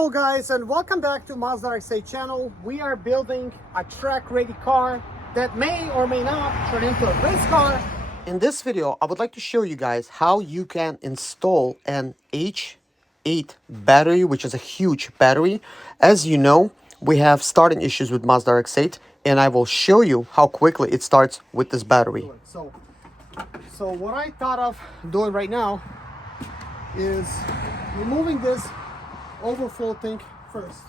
Hello guys, and welcome back to Mazda RX-8 channel. We are building a track-ready car that may or may not turn into a race car. In this video, I would like to show you guys how you can install an H8 battery, which is a huge battery. As you know, we have starting issues with Mazda RX-8, and I will show you how quickly it starts with this battery. So what I thought of doing right now is removing this overflow tank first.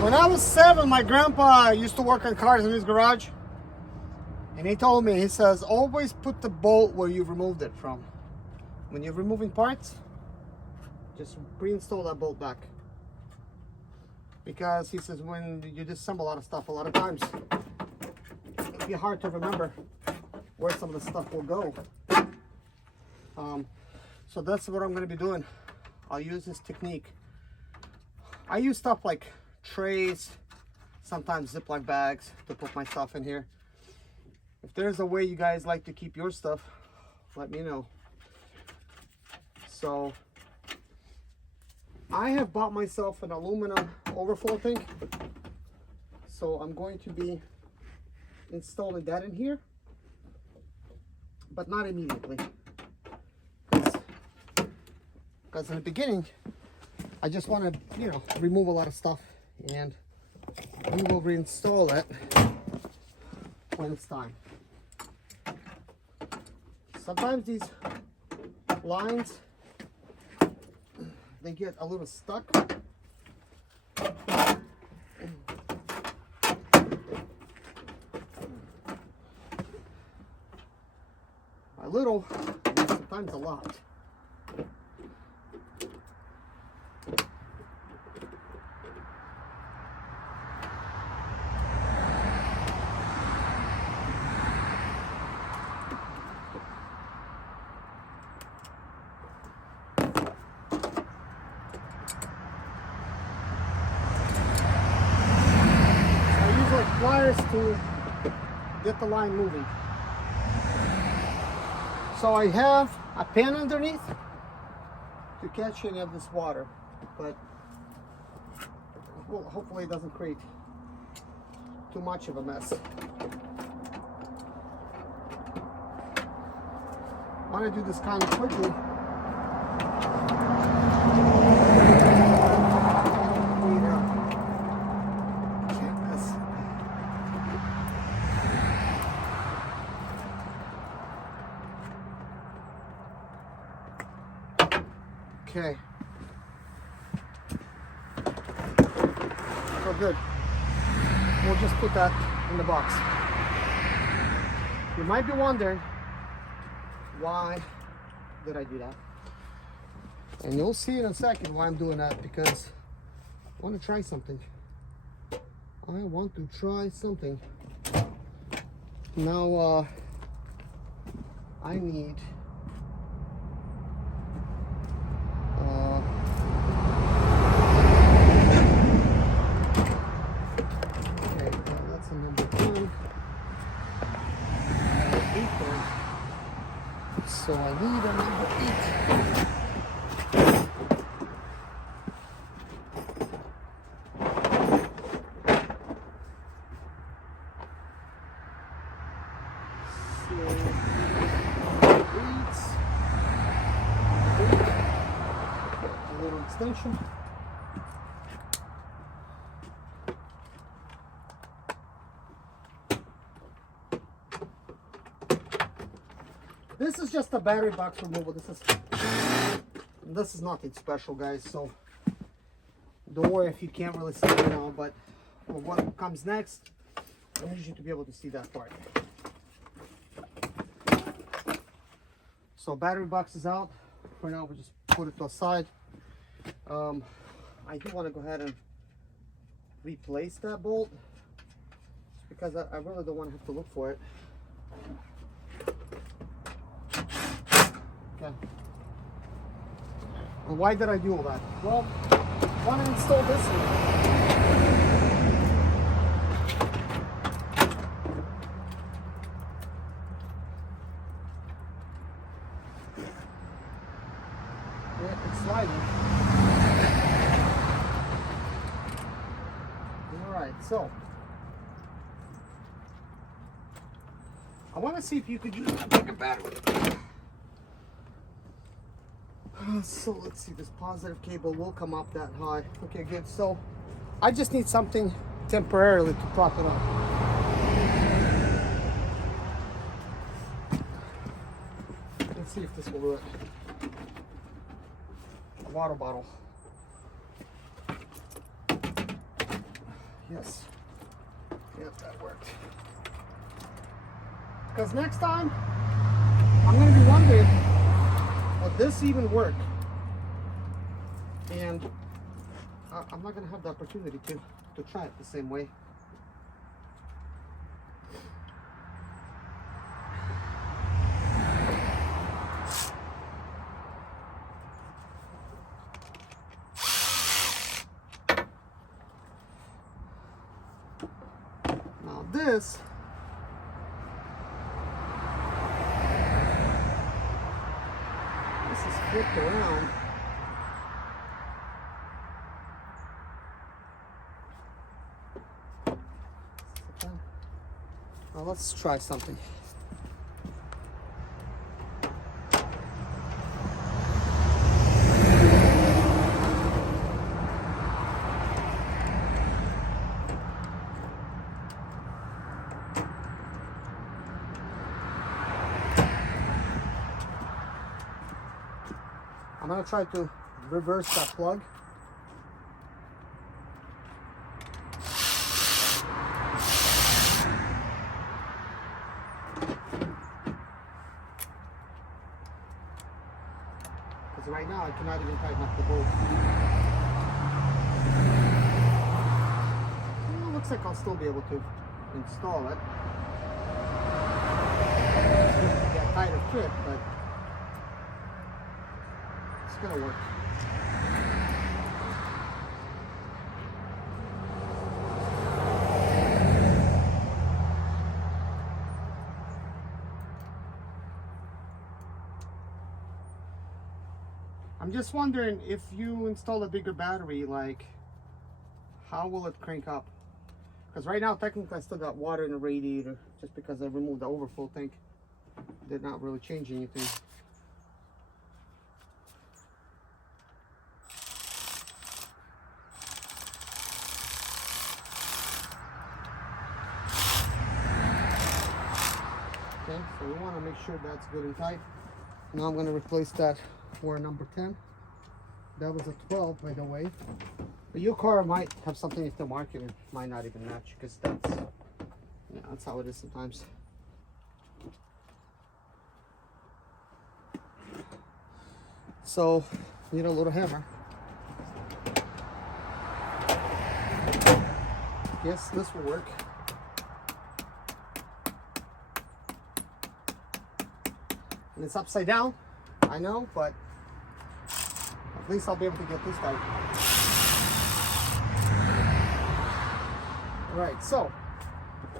When I was 7, my grandpa used to work on cars in his garage, and he told me, he says, always put the bolt where you removed it from. When you're removing parts, just reinstall that bolt back, because he says when you disassemble a lot of stuff, a lot of times it'll be hard to remember where some of the stuff will go. So that's what I'm going to be doing. I'll use this technique. I use stuff like trays, sometimes Ziploc bags to put my stuff in here. If there's a way you guys like to keep your stuff, let me know. So I have bought myself an aluminum overflow tank, so I'm going to be installing that in here, but not immediately, because in the beginning I just want to, remove a lot of stuff, and we will reinstall it when it's time. Sometimes these lines, they get a little stuck. A little, and sometimes a lot. Pliers to get the line moving. So I have a pan underneath to catch any of this water, but well, hopefully it doesn't create too much of a mess. I want to do this kind of quickly. Okay, so good. We'll just put that in the box. You might be wondering, why did I do that? And you'll see in a second why I'm doing that, because I want to try something. Now, I need so I need a number 8. A little extension. This is just a battery box removal. This is nothing special, guys, so don't worry if you can't really see it now, but for what comes next, I need you to be able to see that part. So battery box is out. For now, we'll just put it to the side. I do want to go ahead and replace that bolt, because I really don't want to have to look for it. Okay. Well, why did I do all that? Well, want to install this here. Yeah, it's sliding. Alright, so I want to see if you could use a bigger battery. So let's see, this positive cable will come up that high. Okay, good. So I just need something temporarily to prop it up. Let's see if this will do it. A water bottle. Yes. Yep, that worked. Because next time, I'm going to be wondering, will this even work? And I'm not going to have the opportunity to try it the same way. Now this is flipped around. Now let's try something. I'm going to try to reverse that plug. Because right now I cannot even tighten up the bolt. Well, looks like I'll still be able to install it. It's going to get a tighter fit, but it's going to work. I'm just wondering, if you install a bigger battery, like, how will it crank up? Because right now, technically, I still got water in the radiator, just because I removed the overflow tank. Did not really change anything. Okay, so we want to make sure that's good and tight. Now I'm going to replace that for number 10. That was a 12, by the way. But your car might have something if the market might not even match, because that's, yeah, that's how it is sometimes. So, need a little hammer. Yes, this will work. And it's upside down, I know, but at least I'll be able to get this guy. Alright, so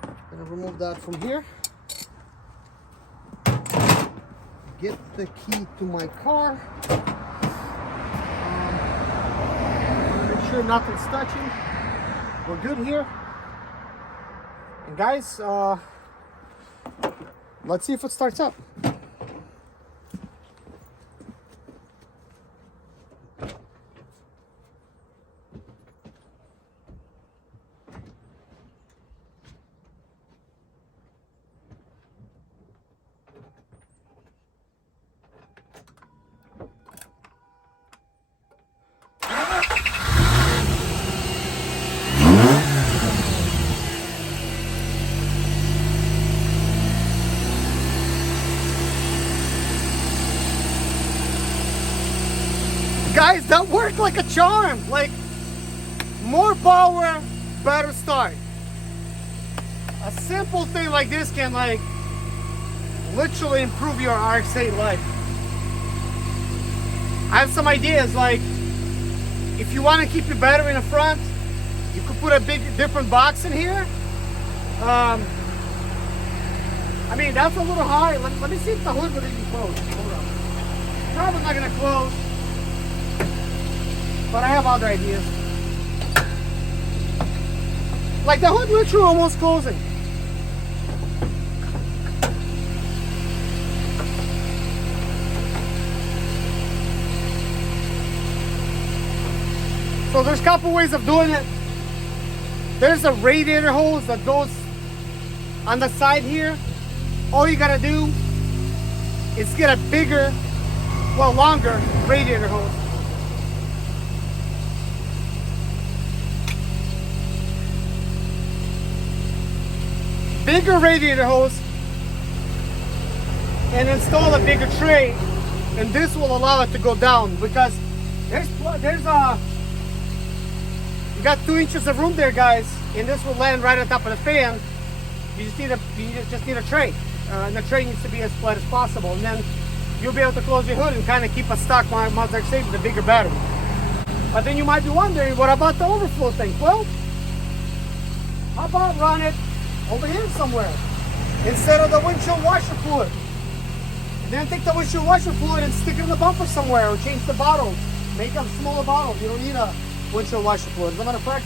I'm gonna remove that from here. Get the key to my car. Make sure nothing's touching. We're good here. And guys, let's see if it starts up. Guys, that worked like a charm. Like, more power, better start. A simple thing like this can, like, literally improve your RX-8 life. I have some ideas, like if you want to keep your battery in the front, you could put a different box in here. I mean, that's a little high. Let me see if the hood will even close. Hold on. Probably not gonna close, but I have other ideas. Like the hood literally almost closing. So there's a couple ways of doing it. There's a radiator hose that goes on the side here. All you gotta do is get a bigger, well, longer radiator hose. Bigger radiator hose and install a bigger tray, and this will allow it to go down because there's you got 2 inches of room there, guys, and this will land right on top of the fan. You just need a tray, and the tray needs to be as flat as possible, and then you'll be able to close your hood and kind of keep a stock Mazda RX-8 with a bigger battery. But then you might be wondering, what about the overflow tank? Well, how about run it over here somewhere instead of the windshield washer fluid? And then take the windshield washer fluid and stick it in the bumper somewhere, or change the bottles. Make them smaller bottles. You don't need a windshield washer fluid. As a matter of fact,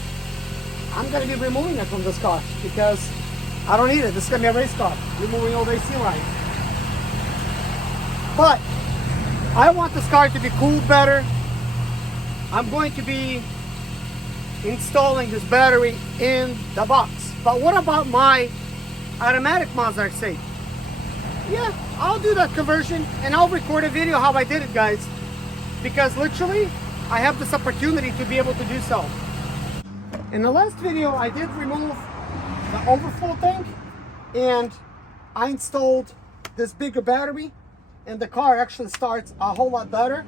I'm going to be removing it from this car because I don't need it. This is going to be a race car. Removing all the AC lines. But I want this car to be cooled better. I'm going to be installing this battery in the box. But what about my automatic Mazda RX-8? Yeah, I'll do that conversion and I'll record a video how I did it, guys. Because literally, I have this opportunity to be able to do so. In the last video, I did remove the overflow tank and I installed this bigger battery, and the car actually starts a whole lot better.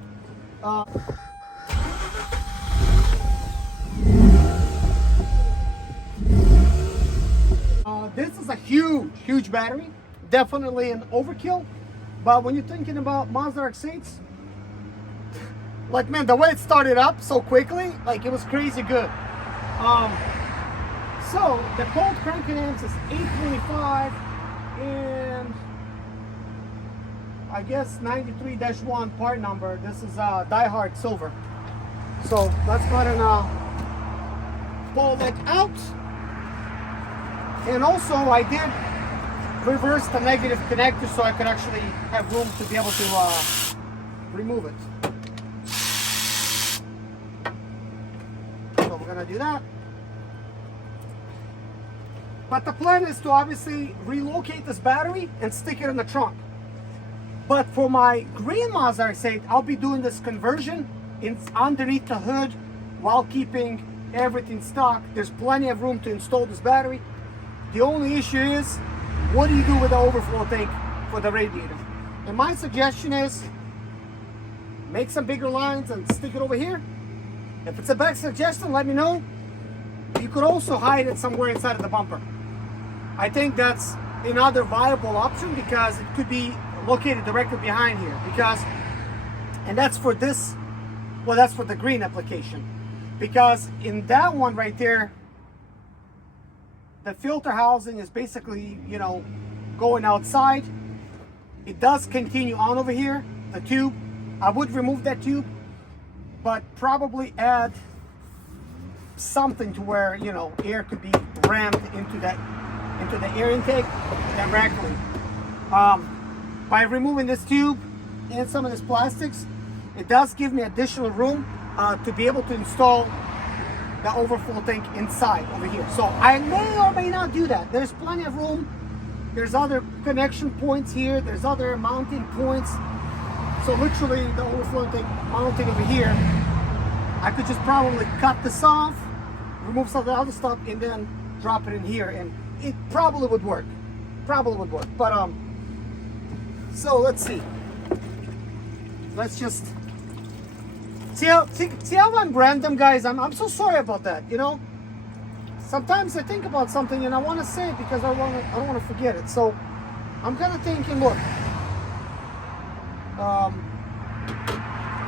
This is a huge battery, definitely an overkill. But when you're thinking about Mazda RX-8s, like, man, the way it started up so quickly, like, it was crazy good. So the cold cranking amps is 825 and I guess 93-1 part number. This is Die-Hard silver. So let's go ahead and pull that out. And also I did reverse the negative connector so I could actually have room to be able to remove it. So we're gonna do that. But the plan is to obviously relocate this battery and stick it in the trunk. But for my green Mazda RX-8, I'll be doing this conversion underneath the hood while keeping everything stock. There's plenty of room to install this battery. The only issue is, what do you do with the overflow tank for the radiator? And my suggestion is, make some bigger lines and stick it over here. If it's a bad suggestion, let me know. You could also hide it somewhere inside of the bumper. I think that's another viable option because it could be located directly behind here. And that's for this, well, that's for the green application. Because in that one right there, the filter housing is basically, you know, going outside. It does continue on over here, the tube. I would remove that tube, but probably add something to where, you know, air could be rammed into the air intake directly. By removing this tube and some of this plastics, it does give me additional room to be able to install the overflow tank inside over here. So I may or may not do that. There's plenty of room. There's other connection points here. There's other mounting points. So literally the overflow tank mounting over here, I could just probably cut this off, remove some of the other stuff, and then drop it in here, and it probably would work. Probably would work. But so let's see. Let's just see how I'm random, guys. I'm so sorry about that. You know, sometimes I think about something and I want to say it because I don't want to forget it. So I'm kind of thinking, look,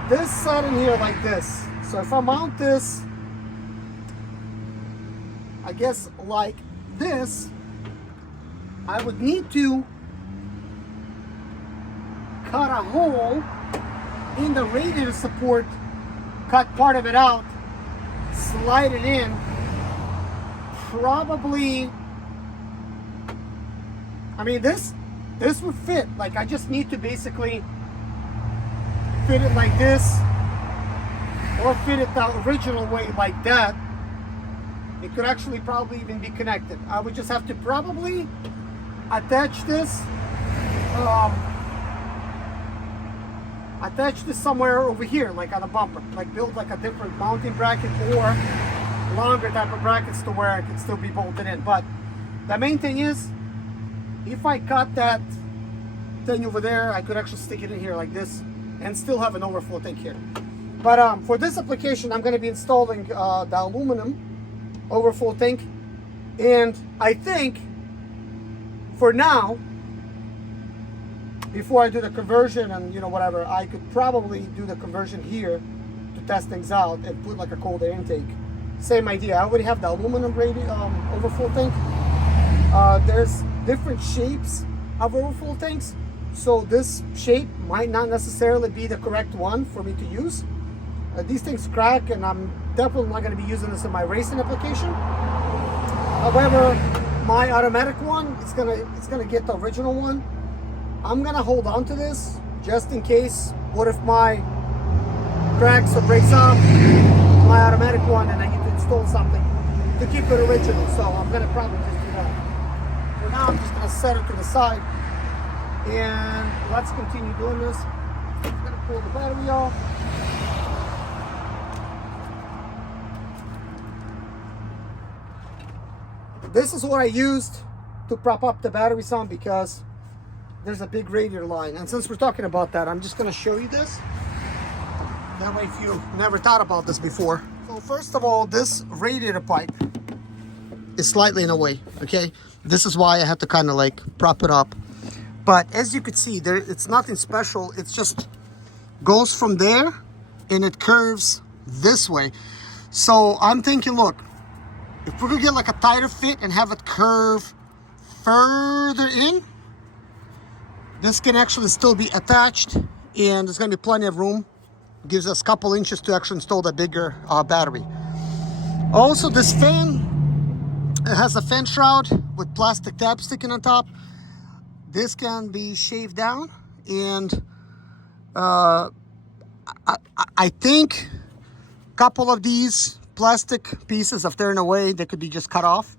this sat in here like this. So So if I mount this, I guess like this, I would need to cut a hole in the radiator support, cut part of it out, slide it in, probably, I mean this would fit. Like I just need to basically fit it like this, or fit it the original way like that. It could actually probably even be connected. I would just have to probably attach this somewhere over here, like on a bumper, like build like a different mounting bracket or longer type of brackets to where it can still be bolted in. But the main thing is, if I cut that thing over there, I could actually stick it in here like this and still have an overflow tank here. But for this application, I'm going to be installing the aluminum overflow tank, and I think for now, before I do the conversion and whatever, I could probably do the conversion here to test things out and put like a cold air intake. Same idea. I already have the aluminum grade overflow tank. There's different shapes of overflow tanks, so this shape might not necessarily be the correct one for me to use. These things crack, and I'm definitely not going to be using this in my racing application. However, my automatic one, it's gonna get the original one. I'm gonna hold on to this just in case. What if my cracks or breaks off my automatic one and I need to install something to keep it original? So I'm gonna probably just do that. For now, I'm just gonna set it to the side, and let's continue doing this. I'm gonna pull the battery off. This is what I used to prop up the battery some, because there's a big radiator line. And since we're talking about that, I'm just going to show you this. That way, if you never thought about this before. So first of all, this radiator pipe is slightly in the way, okay? This is why I have to kind of like prop it up. But as you can see, it's nothing special. It's just goes from there and it curves this way. So I'm thinking, look, if we're gonna get like a tighter fit and have it curve further in, this can actually still be attached, and there's gonna be plenty of room. Gives us a couple inches to actually install the bigger battery. Also, this fan, it has a fan shroud with plastic tab sticking on top. This can be shaved down, and I think a couple of these plastic pieces, if they're in a way, they could be just cut off,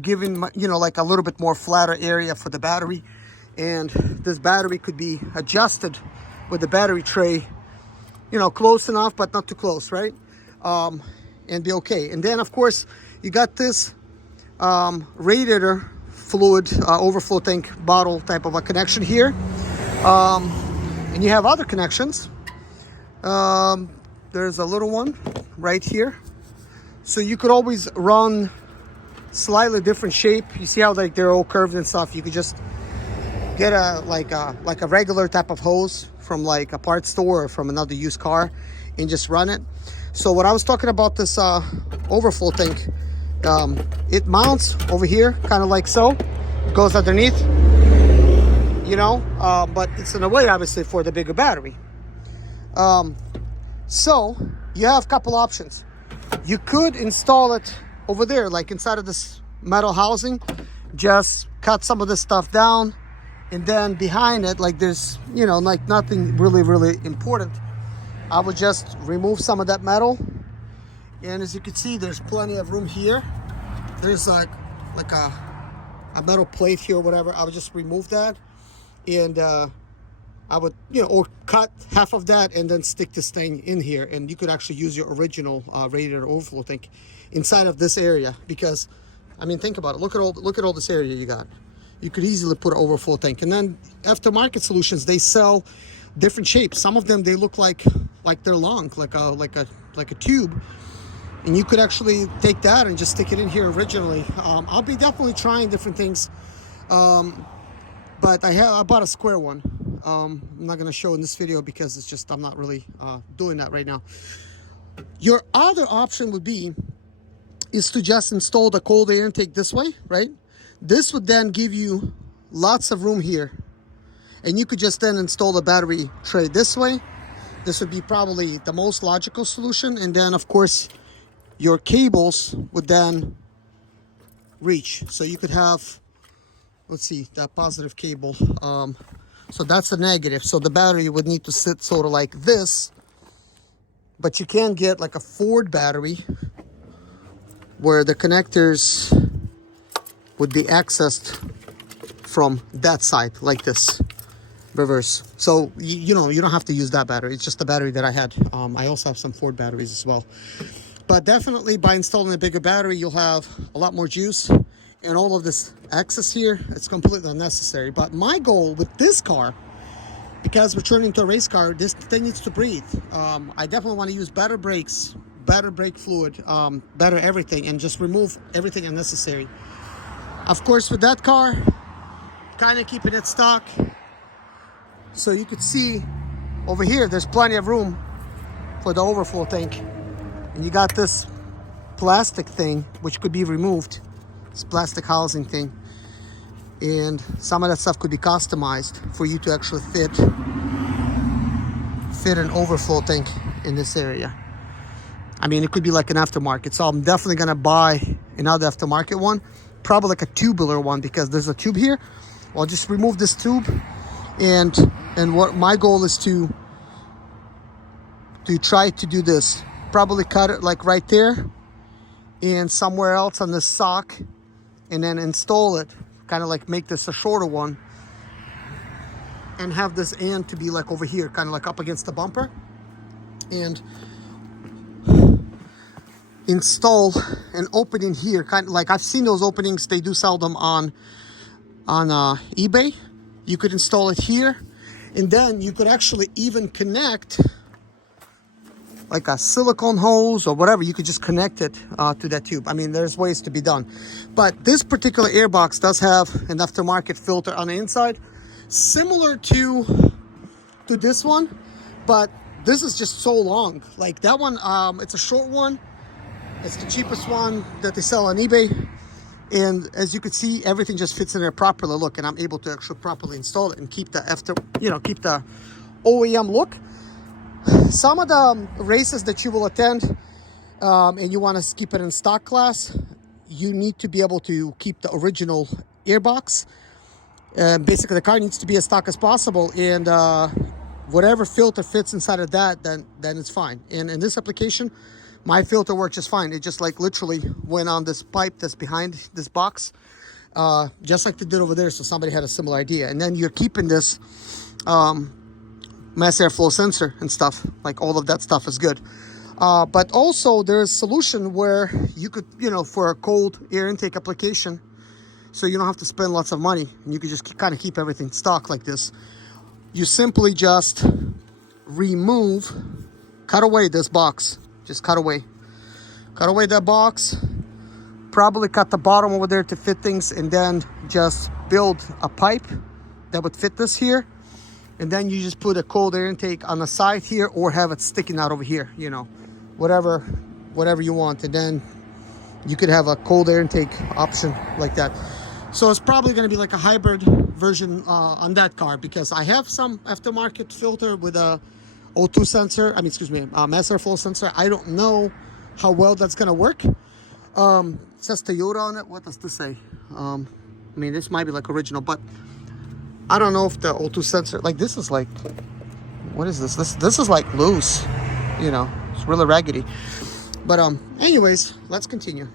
giving like a little bit more flatter area for the battery. And this battery could be adjusted with the battery tray, close enough but not too close, right? And be okay. And then of course you got this radiator fluid overflow tank bottle type of a connection here, and you have other connections. There's a little one right here. So you could always run slightly different shape. You see how like they're all curved and stuff. You could just get a regular type of hose from like a parts store or from another used car and just run it. So what I was talking about, this overflow tank, it mounts over here kind of like so. It goes underneath, but it's in a way obviously for the bigger battery. So you have a couple options. You could install it over there, like inside of this metal housing, just cut some of this stuff down, and then behind it, like there's, like nothing really important. I would just remove some of that metal, and as you can see, there's plenty of room here. There's like a metal plate here or whatever. I would just remove that, and I would, or cut half of that and then stick this thing in here, and you could actually use your original radiator overflow tank inside of this area. Because, I mean, think about it. Look at all this area you got. You could easily put an overflow tank. And then aftermarket solutions, they sell different shapes. Some of them, they look like they're long, like a tube. And you could actually take that and just stick it in here originally. I'll be definitely trying different things. But I bought a square one. I'm not going to show in this video because it's just, I'm not really doing that right now. Your other option would be is to just install the cold air intake this way, right? This would then give you lots of room here. And you could just then install the battery tray this way. This would be probably the most logical solution. And then, of course, your cables would then reach. So you could have, let's see, that positive cable. So that's the negative. So the battery would need to sit sort of like this. But you can get like a Ford battery where the connectors would be accessed from that side, like this, reverse. So, you know, you don't have to use that battery. It's just the battery that I had. I also have some Ford batteries as well. But definitely by installing a bigger battery, you'll have a lot more juice. And all of this access here, it's completely unnecessary. But my goal with this car, because we're turning into a race car, this thing needs to breathe. I definitely want to use better brakes, better brake fluid, better everything, and just remove everything unnecessary. Of course, with that car, kind of keeping it stock. So you could see over here, there's plenty of room for the overflow tank. And you got this plastic thing, which could be removed. This plastic housing thing. And some of that stuff could be customized for you to actually fit an overflow tank in this area. I mean, it could be like an aftermarket. So I'm definitely gonna buy another aftermarket one, probably like a tubular one, because there's a tube here. I'll just remove this tube, and what my goal is to try to do this. Probably cut it like right there and somewhere else on this sock, and then install it, kind of like make this a shorter one, and have this end to be like over here, kind of like up against the bumper, and install an opening here, kind of like I've seen those openings. They do sell them on eBay. You could install it here, and then you could actually even connect like a silicone hose or whatever. You could just connect it to that tube. I mean, there's ways to be done. But this particular airbox does have an aftermarket filter on the inside, similar to this one, but this is just so long. Like that one, it's a short one. It's the cheapest one that they sell on eBay. And as you can see, everything just fits in there properly. Look, and I'm able to actually properly install it and keep the keep the OEM look. Some of the races that you will attend, and you want to keep it in stock class, you need to be able to keep the original airbox. Basically, the car needs to be as stock as possible, and whatever filter fits inside of that, then it's fine. And in this application, my filter works just fine. It just like literally went on this pipe that's behind this box, just like they did over there. So somebody had a similar idea. And then you're keeping this mass airflow sensor and stuff. Like all of that stuff is good. But also there's a solution where you could, for a cold air intake application, so you don't have to spend lots of money, and you could just kind of keep everything stock like this. You simply just cut away this box. Just cut away that box, probably cut the bottom over there to fit things, and then just build a pipe that would fit this here. And then you just put a cold air intake on the side here, or have it sticking out over here, whatever you want. And then you could have a cold air intake option like that. So it's probably going to be like a hybrid version on that car, because I have some aftermarket filter with a O2 sensor, mass airflow sensor. I don't know how well that's gonna work. It says Toyota on it. What does this say? This might be like original, but I don't know if the O2 sensor, like this is like, what is this? This is like loose, it's really raggedy. But anyways, let's continue.